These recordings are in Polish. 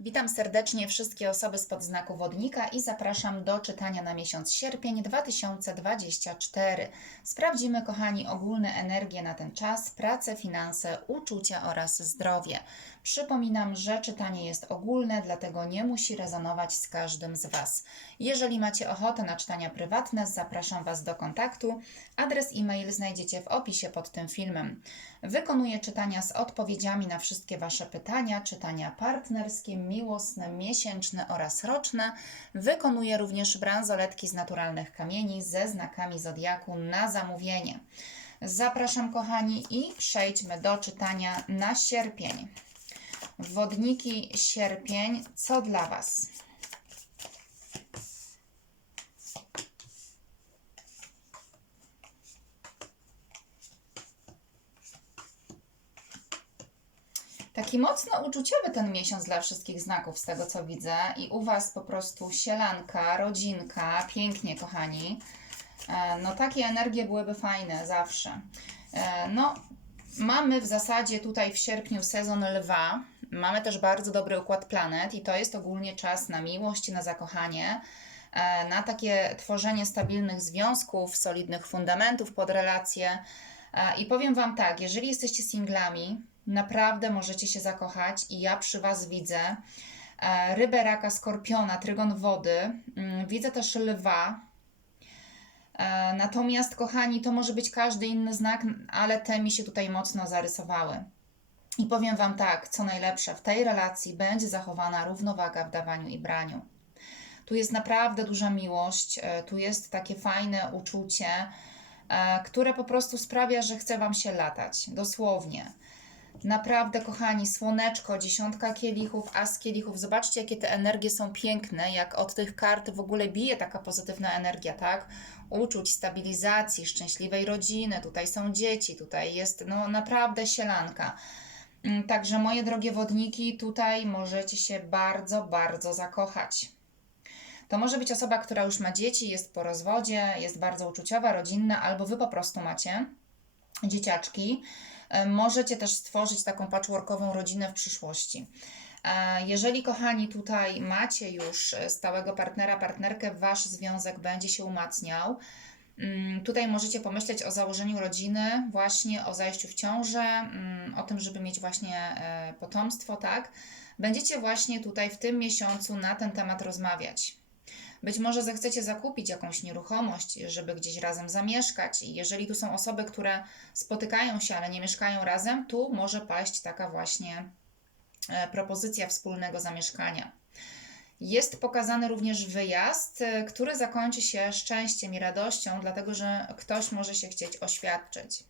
Witam serdecznie wszystkie osoby spod znaku wodnika i zapraszam do czytania na miesiąc sierpień 2024. Sprawdzimy, kochani, ogólne energie na ten czas, pracę, finanse, uczucia oraz zdrowie. Przypominam, że czytanie jest ogólne, dlatego nie musi rezonować z każdym z Was. Jeżeli macie ochotę na czytania prywatne, zapraszam Was do kontaktu. Adres e-mail znajdziecie w opisie pod tym filmem. Wykonuję czytania z odpowiedziami na wszystkie Wasze pytania, czytania partnerskie, miłosne, miesięczne oraz roczne. Wykonuję również bransoletki z naturalnych kamieni ze znakami zodiaku na zamówienie. Zapraszam, kochani, i przejdźmy do czytania na sierpień. Wodniki sierpień, co dla Was? Taki mocno uczuciowy ten miesiąc dla wszystkich znaków, z tego co widzę. I u Was po prostu sielanka, rodzinka, pięknie, kochani. E, No, takie energie byłyby fajne zawsze. E, No, mamy w zasadzie tutaj w sierpniu sezon lwa. Mamy też bardzo dobry układ planet, i to jest ogólnie czas na miłość, na zakochanie, e, na takie tworzenie stabilnych związków, solidnych fundamentów pod relacje. E, I powiem Wam tak, jeżeli jesteście singlami, naprawdę możecie się zakochać i ja przy Was widzę e, rybę, raka, skorpiona, trygon wody, mm, widzę też lwa. Natomiast, kochani, to może być każdy inny znak, ale te mi się tutaj mocno zarysowały. I powiem Wam tak, co najlepsze, w tej relacji będzie zachowana równowaga w dawaniu i braniu. Tu jest naprawdę duża miłość, e, tu jest takie fajne uczucie, e, które po prostu sprawia, że chce Wam się latać, dosłownie. Naprawdę, kochani, słoneczko, dziesiątka kielichów, as kielichów. Zobaczcie, jakie te energie są piękne, jak od tych kart w ogóle bije taka pozytywna energia, tak? Uczuć, stabilizacji, szczęśliwej rodziny, tutaj są dzieci, tutaj jest no naprawdę sielanka. Mm, Także moje drogie wodniki, tutaj możecie się bardzo, bardzo zakochać. To może być osoba, która już ma dzieci, jest po rozwodzie, jest bardzo uczuciowa, rodzinna, albo wy po prostu macie dzieciaczki. E, Możecie też stworzyć taką patchworkową rodzinę w przyszłości. E, Jeżeli, kochani, tutaj macie już e, stałego partnera, partnerkę, wasz związek będzie się umacniał. Mm, Tutaj możecie pomyśleć o założeniu rodziny, właśnie o zajściu w ciążę, mm, o tym, żeby mieć właśnie e, potomstwo, tak? Będziecie właśnie tutaj w tym miesiącu na ten temat rozmawiać. Być może zechcecie zakupić jakąś nieruchomość, żeby gdzieś razem zamieszkać. I jeżeli tu są osoby, które spotykają się, ale nie mieszkają razem, tu może paść taka właśnie e, propozycja wspólnego zamieszkania. Jest pokazany również wyjazd, e, który zakończy się szczęściem i radością, dlatego że ktoś może się chcieć oświadczyć.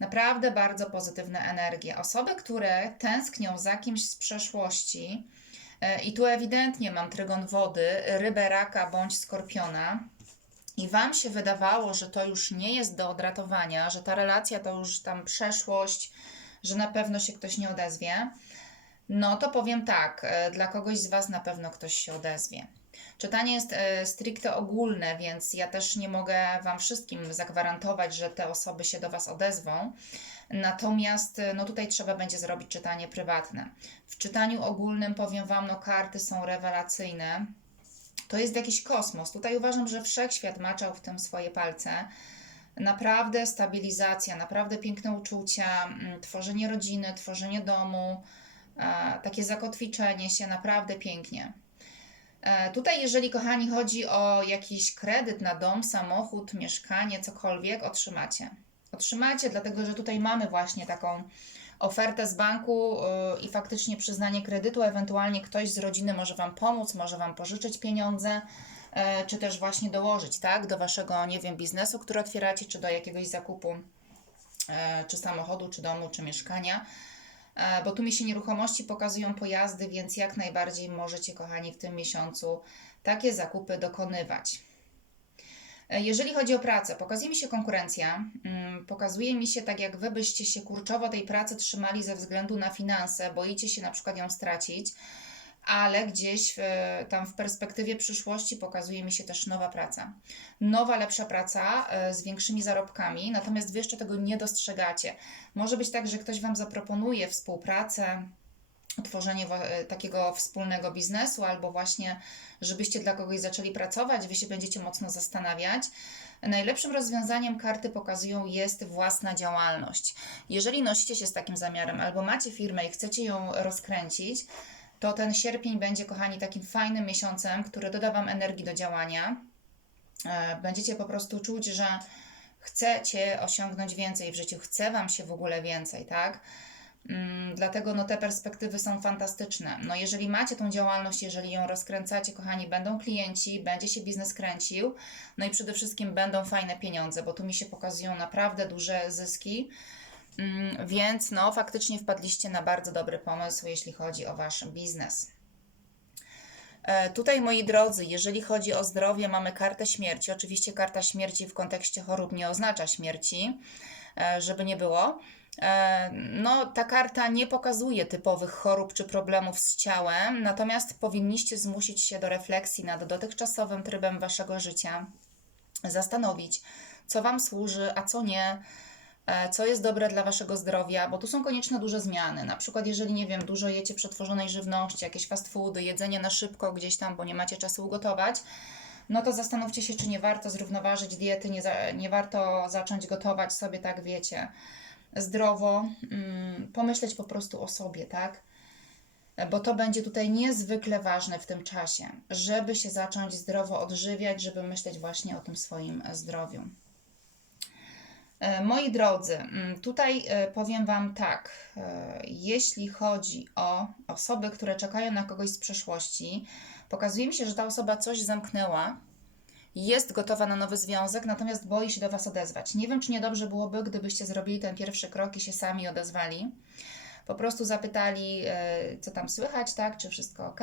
Naprawdę bardzo pozytywne energie. Osoby, które tęsknią za kimś z przeszłości, e, i tu ewidentnie mam trygon wody, rybę, raka bądź skorpiona, i Wam się wydawało, że to już nie jest do odratowania, że ta relacja to już tam przeszłość, że na pewno się ktoś nie odezwie, no to powiem tak, e, dla kogoś z Was na pewno ktoś się odezwie. Czytanie jest e, stricte ogólne, więc ja też nie mogę Wam wszystkim zagwarantować, że te osoby się do Was odezwą. Natomiast e, no tutaj trzeba będzie zrobić czytanie prywatne. W czytaniu ogólnym powiem Wam, no karty są rewelacyjne. To jest jakiś kosmos. Tutaj uważam, że wszechświat maczał w tym swoje palce. Naprawdę stabilizacja, naprawdę piękne uczucia, mm, tworzenie rodziny, tworzenie domu, takie zakotwiczenie się, naprawdę pięknie. E, Tutaj, jeżeli kochani, chodzi o jakiś kredyt na dom, samochód, mieszkanie, cokolwiek, otrzymacie. Otrzymacie, dlatego że tutaj mamy właśnie taką ofertę z banku y, i faktycznie przyznanie kredytu, ewentualnie ktoś z rodziny może Wam pomóc, może Wam pożyczyć pieniądze, e, czy też właśnie dołożyć, tak, do Waszego, nie wiem, biznesu, który otwieracie, czy do jakiegoś zakupu, e, czy samochodu, czy domu, czy mieszkania. E, Bo tu mi się nieruchomości pokazują pojazdy, więc jak najbardziej możecie, kochani, w tym miesiącu takie zakupy dokonywać. E, Jeżeli chodzi o pracę, pokazuje mi się konkurencja. mm, Pokazuje mi się tak, jak wy byście się kurczowo tej pracy trzymali ze względu na finanse, boicie się na przykład ją stracić, ale gdzieś w, tam w perspektywie przyszłości pokazuje mi się też nowa praca. Nowa, lepsza praca e, z większymi zarobkami, natomiast wy jeszcze tego nie dostrzegacie. Może być tak, że ktoś wam zaproponuje współpracę, tworzenie e, takiego wspólnego biznesu, albo właśnie, żebyście dla kogoś zaczęli pracować, wy się będziecie mocno zastanawiać. Najlepszym rozwiązaniem karty pokazują jest własna działalność. Jeżeli nosicie się z takim zamiarem, albo macie firmę i chcecie ją rozkręcić, to ten sierpień będzie, kochani, takim fajnym miesiącem, który doda Wam energii do działania. E, Będziecie po prostu czuć, że chcecie osiągnąć więcej w życiu, chce Wam się w ogóle więcej, tak? Mm, Dlatego no, te perspektywy są fantastyczne. No, jeżeli macie tą działalność, jeżeli ją rozkręcacie, kochani, będą klienci, będzie się biznes kręcił, no i przede wszystkim będą fajne pieniądze, bo tu mi się pokazują naprawdę duże zyski. Mm, Więc no, faktycznie wpadliście na bardzo dobry pomysł, jeśli chodzi o Wasz biznes. E, Tutaj, moi drodzy, jeżeli chodzi o zdrowie, mamy kartę śmierci. Oczywiście karta śmierci w kontekście chorób nie oznacza śmierci, e, żeby nie było. E, No, ta karta nie pokazuje typowych chorób czy problemów z ciałem, natomiast powinniście zmusić się do refleksji nad dotychczasowym trybem waszego życia, zastanowić, co wam służy, a co nie, co jest dobre dla waszego zdrowia, bo tu są konieczne duże zmiany. Na przykład, jeżeli nie wiem, dużo jecie przetworzonej żywności, jakieś fast foody, jedzenie na szybko gdzieś tam, bo nie macie czasu ugotować, no to zastanówcie się, czy nie warto zrównoważyć diety, nie, za, nie warto zacząć gotować sobie, tak wiecie, zdrowo, mm, pomyśleć po prostu o sobie, tak? Bo to będzie tutaj niezwykle ważne w tym czasie, żeby się zacząć zdrowo odżywiać, żeby myśleć właśnie o tym swoim zdrowiu. E, Moi drodzy, mm, tutaj e, powiem Wam tak, e, jeśli chodzi o osoby, które czekają na kogoś z przeszłości, pokazuje mi się, że ta osoba coś zamknęła, jest gotowa na nowy związek, natomiast boi się do Was odezwać. Nie wiem, czy niedobrze byłoby, gdybyście zrobili ten pierwszy krok i się sami odezwali. Po prostu zapytali, co tam słychać, tak, czy wszystko ok.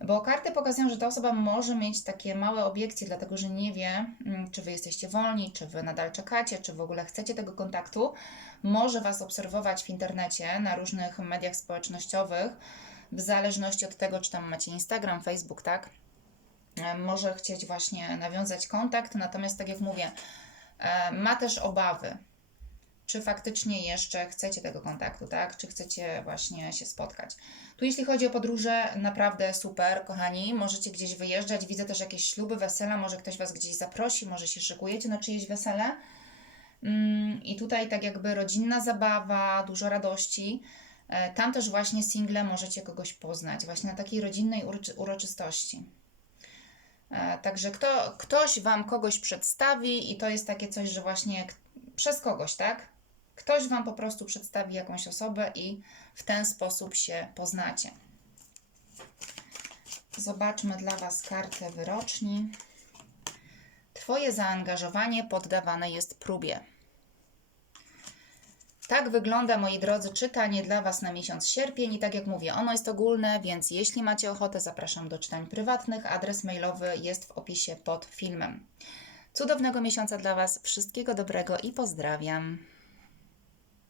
Bo karty pokazują, że ta osoba może mieć takie małe obiekcje, dlatego że nie wie, mm, czy Wy jesteście wolni, czy Wy nadal czekacie, czy w ogóle chcecie tego kontaktu. Może Was obserwować w internecie, na różnych mediach społecznościowych, w zależności od tego, czy tam macie Instagram, Facebook, tak? E, może chcieć właśnie nawiązać kontakt, natomiast tak jak mówię, e, ma też obawy, czy faktycznie jeszcze chcecie tego kontaktu, tak? Czy chcecie właśnie się spotkać. Tu jeśli chodzi o podróże, naprawdę super, kochani, możecie gdzieś wyjeżdżać, widzę też jakieś śluby, wesela, może ktoś Was gdzieś zaprosi, może się szykujecie na czyjeś wesele. Mm, I tutaj tak jakby rodzinna zabawa, dużo radości. E, Tam też właśnie single możecie kogoś poznać, właśnie na takiej rodzinnej uroczy- uroczystości. E, Także kto, ktoś Wam kogoś przedstawi i to jest takie coś, że właśnie przez kogoś, tak? Ktoś Wam po prostu przedstawi jakąś osobę i w ten sposób się poznacie. Zobaczmy dla Was kartę wyroczni. Twoje zaangażowanie poddawane jest próbie. Tak wygląda, moi drodzy, czytanie dla Was na miesiąc sierpień i tak jak mówię, ono jest ogólne, więc jeśli macie ochotę, zapraszam do czytań prywatnych. Adres mailowy jest w opisie pod filmem. Cudownego miesiąca dla Was, wszystkiego dobrego i pozdrawiam.